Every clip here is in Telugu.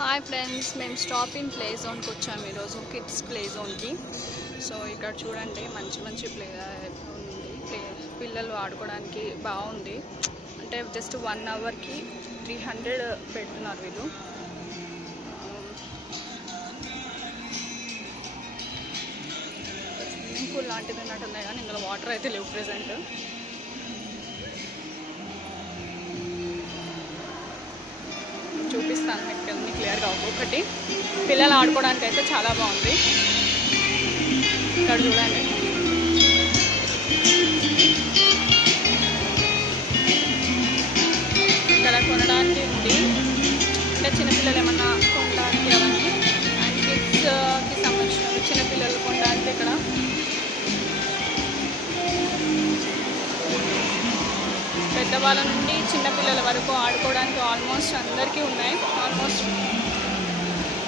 హాయ్ ఫ్రెండ్స్, మేము స్టాప్ ఇన్ ప్లే జోన్కి వచ్చాము ఈరోజు, కిడ్స్ ప్లే జోన్కి. సో ఇక్కడ చూడండి మంచి మంచి ప్లే ఉంది, పిల్లలు ఆడుకోవడానికి బాగుంది. అంటే జస్ట్ 1 అవర్కి 300 పెడుతున్నారు వీళ్ళు. స్విమ్మింగ్ పూల్ లాంటిది ఉన్నట్టుంది కానీ ఇందులో వాటర్ అయితే లేవు ప్రెజెంట్. చూపిస్తాను మీకు క్లియర్గా ఒక్కొక్కటి. పిల్లలు ఆడుకోవడానికి అయితే చాలా బాగుంది. ఇక్కడ చూడండి, ఇక్కడ కొనడానికి ఉంది. అంటే చిన్నపిల్లలు ఏమన్నా కొనడానికి అవన్నీ, అండ్ కిడ్స్కి సంబంధించిన చిన్నపిల్లలు కొనడానికి ఇక్కడ పెద్దవాళ్ళ నుండి చిన్నపిల్లల వరకు ఆడుకోవడానికి ఆల్మోస్ట్ అందరికీ ఉన్నాయి. ఆల్మోస్ట్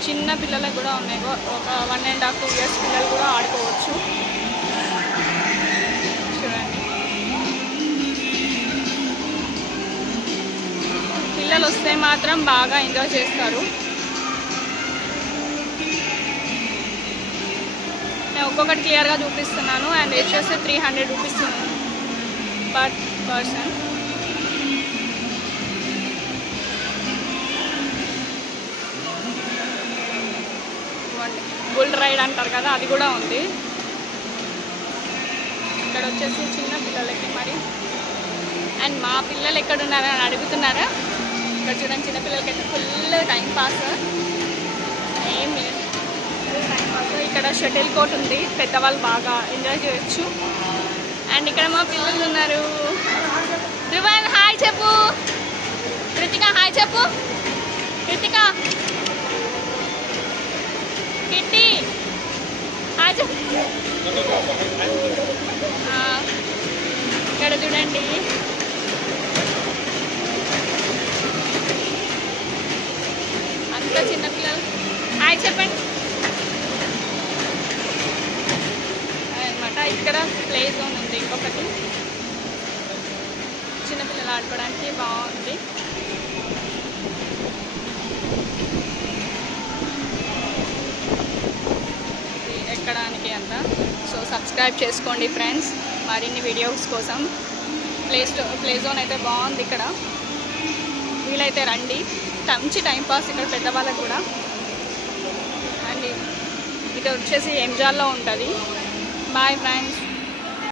చిన్న పిల్లలకు కూడా ఉన్నాయి. ఒక 1.5-2 years పిల్లలు కూడా ఆడుకోవచ్చు. చూడండి, పిల్లలు వస్తే మాత్రం బాగా ఎంజాయ్ చేస్తారు. నేను ఒక్కొక్కటి క్లియర్గా చూపిస్తున్నాను. అండ్ వచ్చేసి 300 rupees per person. Bull ride అంటారు కదా, అది కూడా ఉంది. ఇక్కడ వచ్చేసి చిన్న పిల్లలకి మరి. అండ్ మా పిల్లలు ఎక్కడున్నారా అని అడుగుతున్నారా? ఇక్కడ చూడండి, చిన్నపిల్లలకైతే ఫుల్ టైం పాస్, ఏం లేదు, ఫుల్ టైం పాస్. ఇక్కడ షటిల్ కోర్ట్ ఉంది, పెద్దవాళ్ళు బాగా ఎంజాయ్ చేయొచ్చు. అండ్ ఇక్కడ మా పిల్లలు ఉన్నారు. ధ్రువన్ హాయ్ చెప్పు, కృతిక హాయ్ చెప్పు, కృతిక, కిట్టి హాయ్ చెప్పు. ఇక్కడ చూడండి, అంత చిన్నపిల్లలు హాయ్ చెప్పండి అనమాట. ఇక్కడ ప్లే జోన్ ఉంది ఇంకొకటి, చిన్నపిల్లలు ఆడుకోవడానికి బాగుంది. ఎక్కడానికి అంతా. సో సబ్స్క్రైబ్ చేసుకోండి ఫ్రెండ్స్ మరిన్ని వీడియోస్ కోసం. ప్లే జోన్ అయితే బాగుంది. ఇక్కడ వీలైతే రండి, మంచి టైంపాస్ ఇక్కడ పెద్దవాళ్ళకు కూడా. అండ్ ఇది వచ్చేసి ఎంజాల్లో ఉంటుంది. Bye friends.